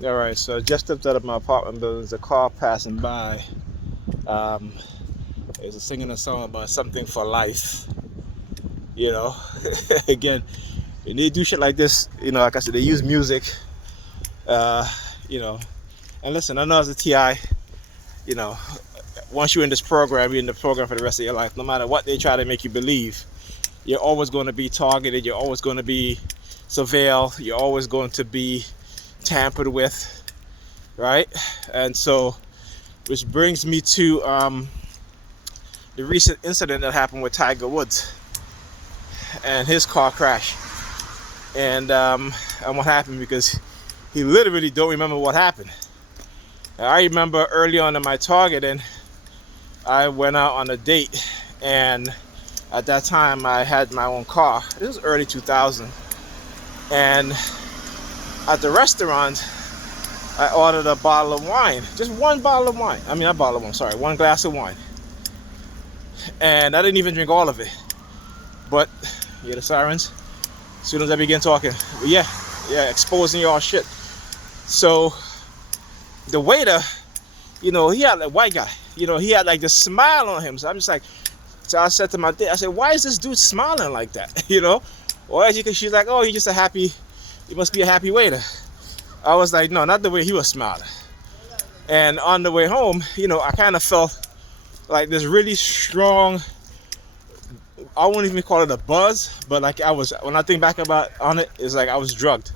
All right, so I just stepped out of my apartment building. There's a car passing by. Um, it was singing a song about something for life. You know, again, when they do shit like this, like I said, they use music. Uh, you know, and listen, I know as a TI, you know, once you're in this program, you're in the program for the rest of your life. No matter what they try to make you believe, you're always going to be targeted. You're always going to be surveilled. You're always going to be tampered with, right? And so, which brings me to the recent incident that happened with Tiger Woods and his car crash. And what happened, because he literally don't remember what happened. And I remember early on in my targeting, I went out on a date, and at that time I had my own car. It was early 2000, and at the restaurant I ordered a bottle of wine, just one bottle of wine. I mean, not bottle of wine, sorry, one glass of wine. And I didn't even drink all of it. But you hear the sirens? As soon as I begin talking, yeah, exposing y'all shit. So the waiter, he had a white guy, he had like this smile on him. So I'm just like, so I said to my dad, I said, why is this dude smiling like that? Or she's like, oh, he must be a happy waiter. I was like, no, not the way he was smiling. And on the way home, I kind of felt like this really strong, I won't even call it a buzz, but like when I think back on it, it's like I was drugged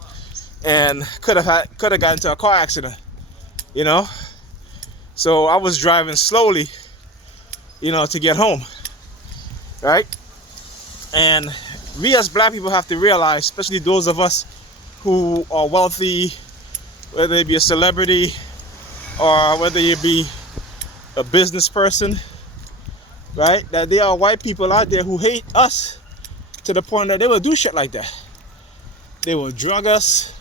and could have gotten into a car accident, So I was driving slowly, to get home, right? And we as black people have to realize, especially those of us who are wealthy, whether it be a celebrity or whether you be a business person, right? That there are white people out there who hate us to the point that they will do shit like that. They will drug us,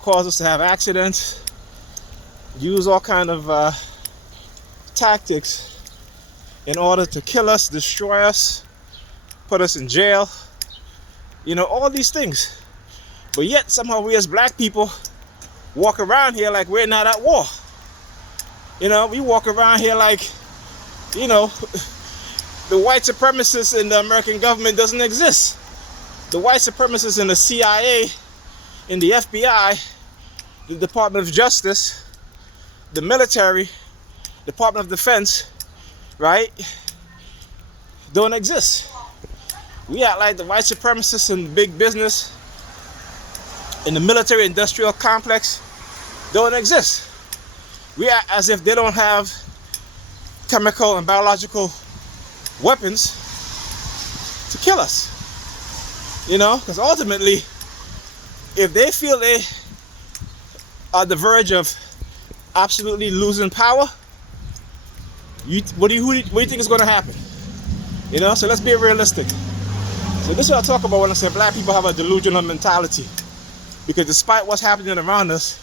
cause us to have accidents, use all kind of tactics in order to kill us, destroy us, put us in jail, all these things. But yet somehow we as black people walk around here like we're not at war. We walk around here like, the white supremacists in the American government doesn't exist. The white supremacists in the CIA, in the FBI, the Department of Justice, the military, Department of Defense, right, don't exist. We act like the white supremacists in big business, in the military industrial complex, don't exist. We act as if they don't have chemical and biological weapons to kill us. Because ultimately, if they feel they are the verge of absolutely losing power, what do you think is going to happen? So let's be realistic. So this is what I talk about when I say black people have a delusional mentality. Because despite what's happening around us,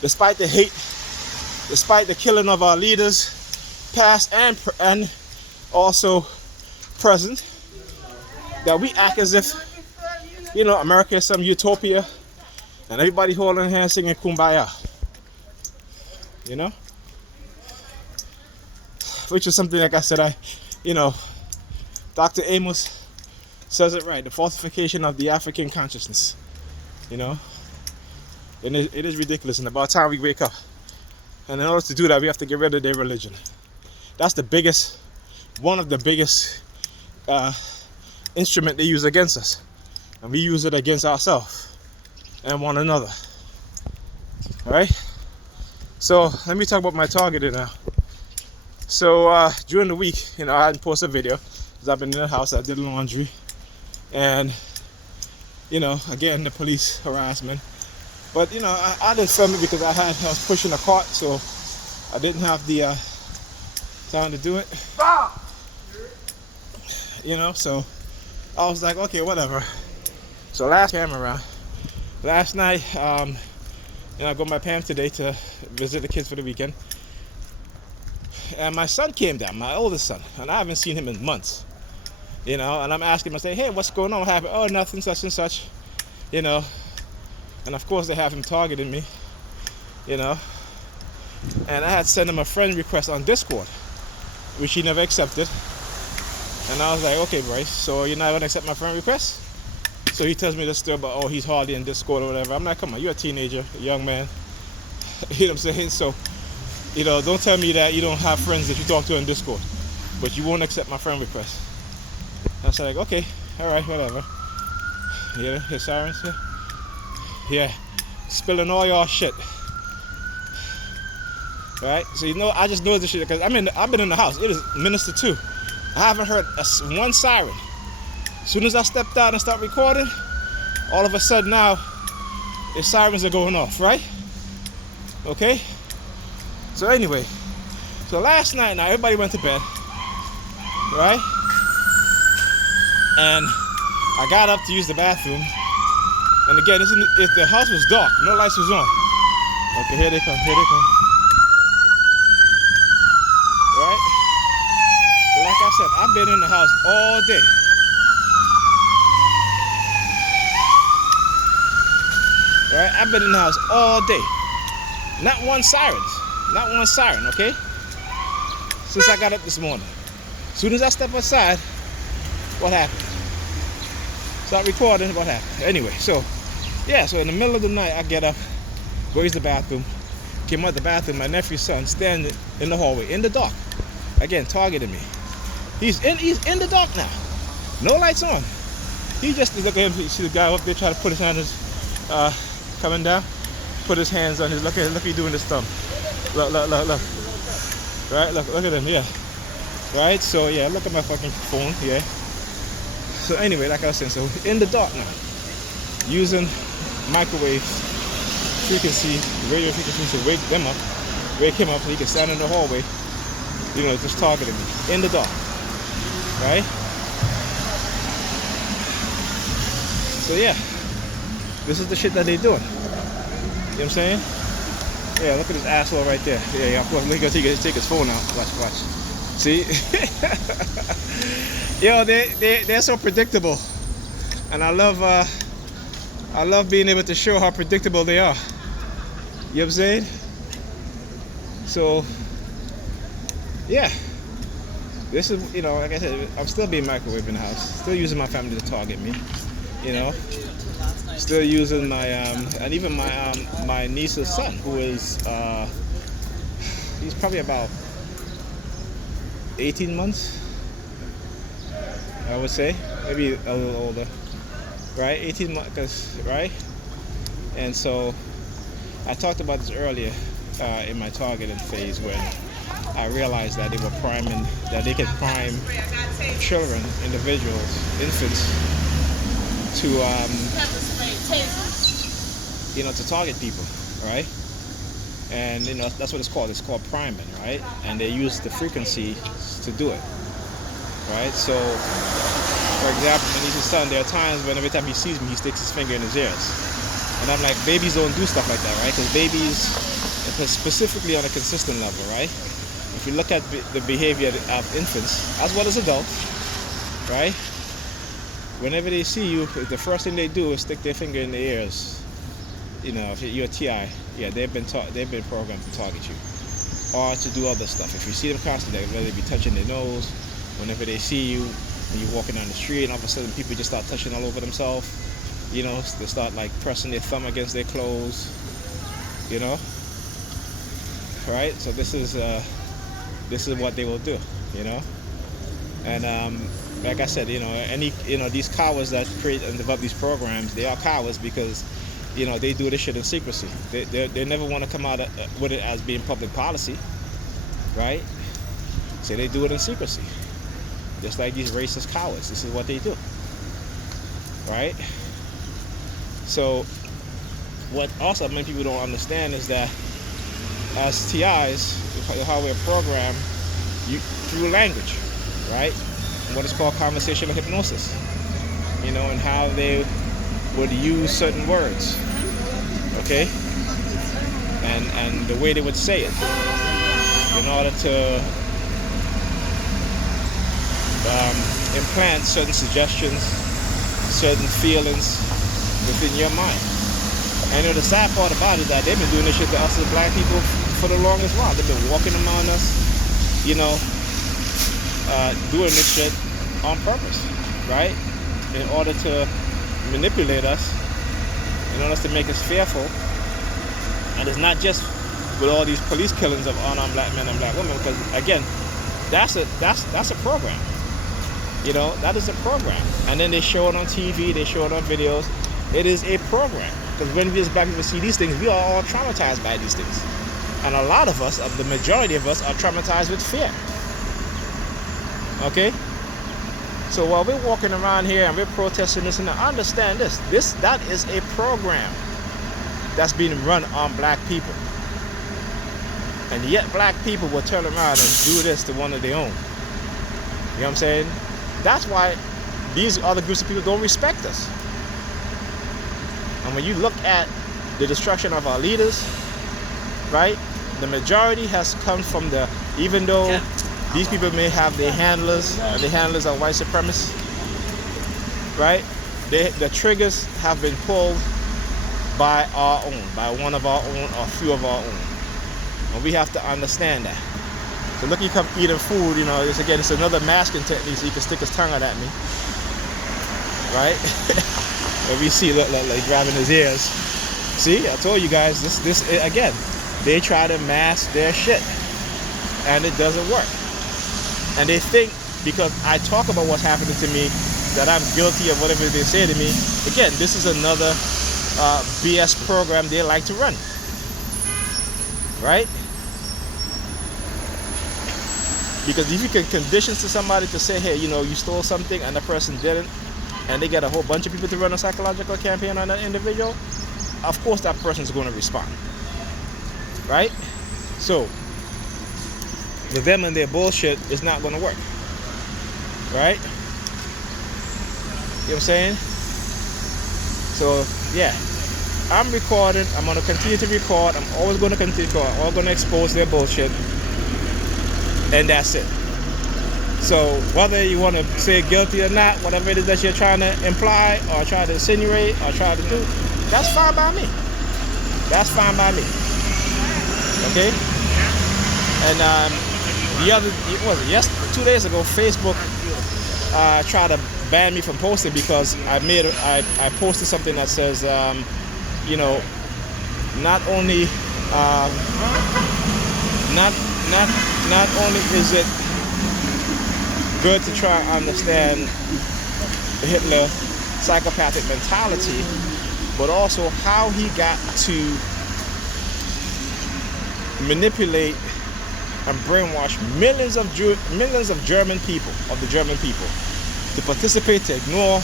despite the hate, despite the killing of our leaders, past and also present, that we act as if, America is some utopia and everybody holding hands singing Kumbaya. Which is something, like I said, Dr. Amos says it right, the falsification of the African consciousness. And it is ridiculous, and about time we wake up. And in order to do that, we have to get rid of their religion. That's one of the biggest instrument they use against us. And we use it against ourselves and one another. Alright? So let me talk about my targeting now. So during the week, I hadn't posted a video because I've been in the house, I did laundry. And, again, the police harassment. But, I didn't film it because I was pushing a cart, so I didn't have the time to do it. So I was like, okay, whatever. So last night, I go to my parents today to visit the kids for the weekend. And my son came down, my oldest son, and I haven't seen him in months. And I'm asking him, I say, hey, what's going on? What happened? Oh, nothing, such and such. And of course they have him targeting me. you know. And I had sent him a friend request on Discord, which he never accepted. And I was like, okay, Bryce, so you're not gonna accept my friend request? So he tells me this story about, oh, he's hardly in Discord or whatever. I'm like, come on, you're a teenager, a young man. You know what I'm saying? So, you know, don't tell me that you don't have friends that you talk to on Discord, but you won't accept my friend request. I was like, okay, all right, whatever. Yeah, hear sirens? Yeah, spilling all y'all shit. Right? So you know, I just know this shit because I've been in the house. It is minutes to 2. I haven't heard one siren. As soon as I stepped out and start recording, all of a sudden now, the sirens are going off, right? Okay? So anyway, so last night now, everybody went to bed, right? And I got up to use the bathroom. And again, the house was dark, no lights was on. Okay, here they come. Right? But like I said, I've been in the house all day. Right? I've been in the house all day. Not one siren, okay? Since I got up this morning. As soon as I step outside, what happened? Start recording, what happened? Anyway, so in the middle of the night, I get up, go use the bathroom. Came out the bathroom, my nephew's son standing in the hallway, in the dark. Again, targeting me. He's in the dark now. No lights on. He just look at him, you see the guy up there trying to put his hands coming down, put his hands on his, look he doing his thumb. Look. Right, look at him, yeah. Right, so yeah, look at my fucking phone, yeah. So anyway, like I was saying, so in the dark now, using microwave frequency, radio frequency to wake him up so he can stand in the hallway, you know, just targeting me in the dark, right? So yeah, this is the shit that they doing. You know what I'm saying? Yeah, look at this asshole right there. Yeah, of course, look, he gonna take his phone out. Watch. See? Yo, they're so predictable, and I love being able to show how predictable they are. You know what I'm saying? So, yeah. This is, you know, like I said, I'm still being microwaved in the house. Still using my family to target me. You know? Still using my, and even my niece's son, who is, he's probably about 18 months, I would say. Maybe a little older. Right? 18 months, right? And so, I talked about this earlier in my targeting phase when I realized that they were priming, that they could prime children, individuals, infants to, you know, to target people, right? And, you know, that's what it's called. It's called priming, right? And they use the frequency to do it, right? So, for example, my niece's son, there are times when every time he sees me, he sticks his finger in his ears. And I'm like, babies don't do stuff like that, right? Because babies, specifically on a consistent level, right? If you look at the behavior of infants, as well as adults, right? Whenever they see you, the first thing they do is stick their finger in their ears. You know, if you're a TI, yeah, they've been programmed to target you, or to do other stuff. If you see them constantly, whether they be touching their nose, whenever they see you, when you're walking down the street, and all of a sudden people just start touching all over themselves. You know, they start like pressing their thumb against their clothes. You know, right? So this is what they will do. You know, and like I said, you know, these cowards that create and develop these programs, they are cowards because, you know, they do this shit in secrecy. They never want to come out with it as being public policy, right? So they do it in secrecy. Just like these racist cowards, this is what they do, right? So, what also many people don't understand is that as TIs, how we're programmed through language, right? And what is called conversational hypnosis, you know, and how they would use certain words, okay? And the way they would say it in order to implant certain suggestions, certain feelings within your mind, And the sad part about it is that they've been doing this shit to us as black people for the longest while. They've been walking among us, doing this shit on purpose, right? In order to manipulate us, in order to make us fearful. And it's not just with all these police killings of unarmed black men and black women, because again, that's a program. That is a program. And then they show it on TV, they show it on videos. It is a program. Because when we as black people see these things, we are all traumatized by these things. And a lot of us, the majority of us, are traumatized with fear. Okay? So while we're walking around here and we're protesting this, and understand that is a program that's being run on black people. And yet black people will turn around and do this to one of their own. You know what I'm saying? That's why these other groups of people don't respect us. And when you look at the destruction of our leaders, right? The majority has come from even though these people may have their handlers, and the handlers are white supremacists, right? The triggers have been pulled by our own, by one of our own or a few of our own. And we have to understand that. So look, he come eating food, it's another masking technique, so he can stick his tongue out at me. Right? And we see, look, like grabbing his ears. See, I told you guys, this again, they try to mask their shit. And it doesn't work. And they think because I talk about what's happening to me, that I'm guilty of whatever they say to me. Again, this is another BS program they like to run. Right? Because if you can condition to somebody to say, hey, you stole something and the person didn't, and they get a whole bunch of people to run a psychological campaign on that individual, of course that person's going to respond. Right? So, with them and their bullshit, it's not going to work. Right? You know what I'm saying? So, yeah. I'm recording. I'm going to continue to record. I'm always going to continue to record. I'm always going to expose their bullshit. And that's it. So whether you want to say guilty or not, whatever it is that you're trying to imply or try to insinuate or try to do, that's fine by me. That's fine by me. Okay? And what was it? 2 days ago, Facebook tried to ban me from posting because I posted something that says, not only is it good to try and understand the Hitler psychopathic mentality, but also how he got to manipulate and brainwash millions of German people, to participate, to ignore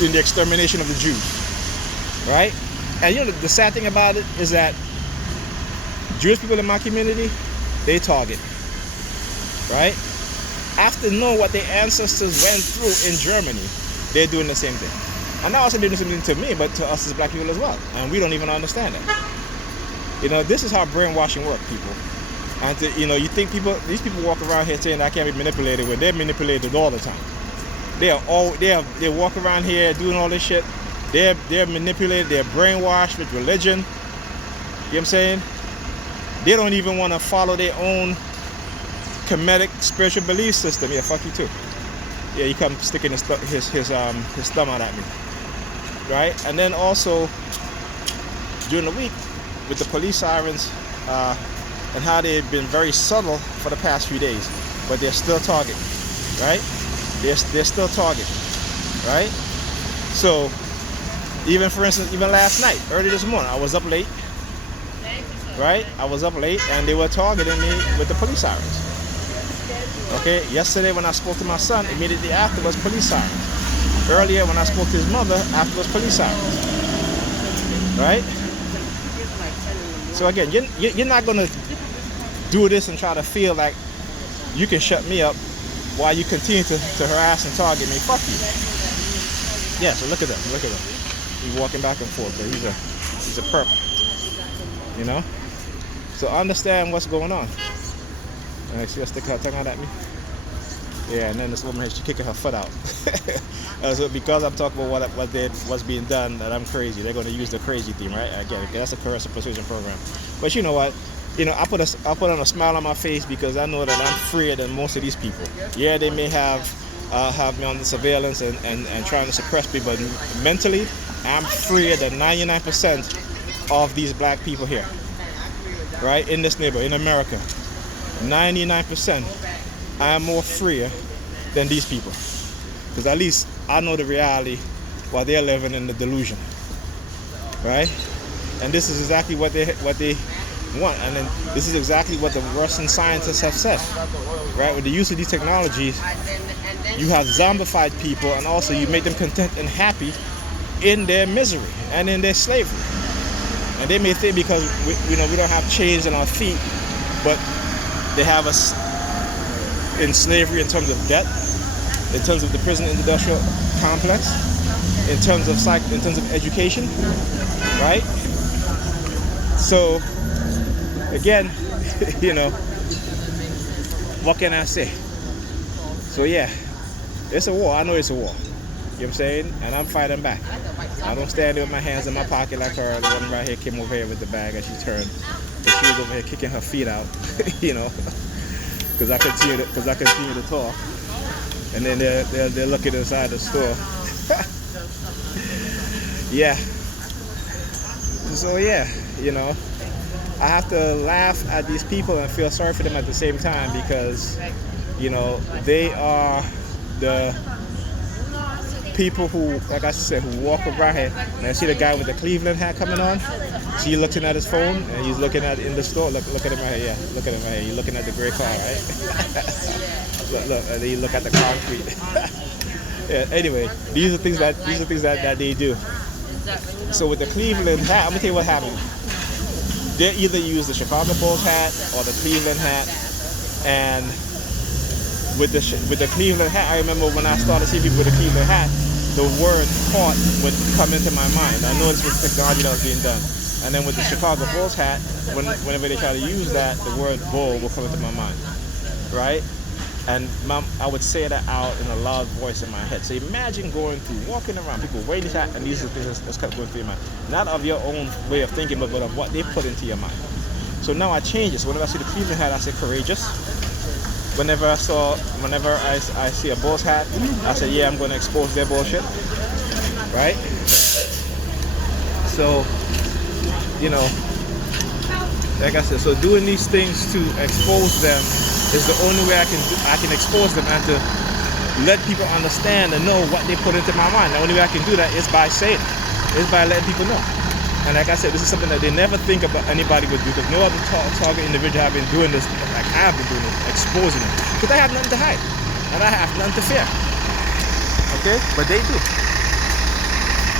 in the extermination of the Jews, right? And the sad thing about it is that Jewish people in my community, they target, right? After knowing what their ancestors went through in Germany, they're doing the same thing. And not also doing the same thing to me, but to us as black people as well. And we don't even understand that. This is how brainwashing works, people. And you think these people walk around here saying I can't be manipulated when they're manipulated all the time. They walk around here doing all this shit. They're manipulated, they're brainwashed with religion. You know what I'm saying? They don't even want to follow their own Kemetic spiritual belief system. Yeah, fuck you too. Yeah, you come sticking his thumb out at me. Right? And then also during the week with the police sirens and how they've been very subtle for the past few days, but they're still targeting. Right? They're still targeting. Right? So even for instance, even last night, early this morning, I was up late. Right? I was up late and they were targeting me with the police sirens. Okay, yesterday when I spoke to my son, immediately after was police sirens. Earlier when I spoke to his mother, after was police sirens. Right? So again, you're not going to do this and try to feel like you can shut me up while you continue to harass and target me. Fuck you. Yeah, so look at that. Look at that. He's walking back and forth, but he's a perp. So understand what's going on. And see her stick her tongue out at me. Yeah, and then this woman, she's kicking her foot out. So because I'm talking about what's being done, that I'm crazy, they're going to use the crazy theme, right? Again, that's a Coercive Persuasion Program. But you know what? I put on a smile on my face because I know that I'm freer than most of these people. Yeah, they may have me under surveillance and trying to suppress me, but mentally, I'm freer than 99% of these black people here, right? In this neighborhood, in America, 99%, I'm more freer than these people. Because at least I know the reality while they're living in the delusion, right? And this is exactly what they want. And then this is exactly what the Russian scientists have said, right? With the use of these technologies, you have zombified people, and also you make them content and happy in their misery and in their slavery. And they may think because we don't have chains in our feet, but they have us in slavery in terms of debt, in terms of the prison industrial complex, in terms of education, right? So again, what can I say? So yeah, it's a war. I know it's a war. You know what I'm saying? And I'm fighting back. I don't stand there with my hands in my pocket like her. The one right here came over here with the bag and she turned. And she was over here kicking her feet out, because I continue to talk. And then they're looking inside the store. Yeah. So yeah, I have to laugh at these people and feel sorry for them at the same time because, they are the people who, like I said, who walk around here. And I see the guy with the Cleveland hat coming on. So he's looking at his phone and he's looking at in the store. Look at him right here. Yeah, look at him right here. He's looking at the gray car, right? look, and then you look at the concrete. Yeah. Anyway, these are things that they do. So with the Cleveland hat, I'm gonna tell you what happened. They either use the Chicago Bulls hat or the Cleveland hat, and with the Cleveland hat, I remember when I started seeing people with the Cleveland hat, the word "caught" would come into my mind. I noticed with the technology that was being done. And then with the Chicago Bulls hat, whenever they try to use that, the word "bull" will come into my mind, right? And I would say that out in a loud voice in my head. So imagine walking around, people wearing this hat, and these are things that's kept going through your mind. Not of your own way of thinking, but of what they put into your mind. So now I change it. So whenever I see the Cleveland hat, I say courageous. Whenever I see a Bulls hat, I say, yeah, I'm going to expose their bullshit, right? So, like I said, so doing these things to expose them is the only way I can expose them and to let people understand and know what they put into my mind. The only way I can do that is by saying it, is by letting people know. And like I said, this is something that they never think about anybody would do, because no other target individual have been doing this like I've been doing it, exposing it. Because I have nothing to hide and I have nothing to fear. Okay? But they do.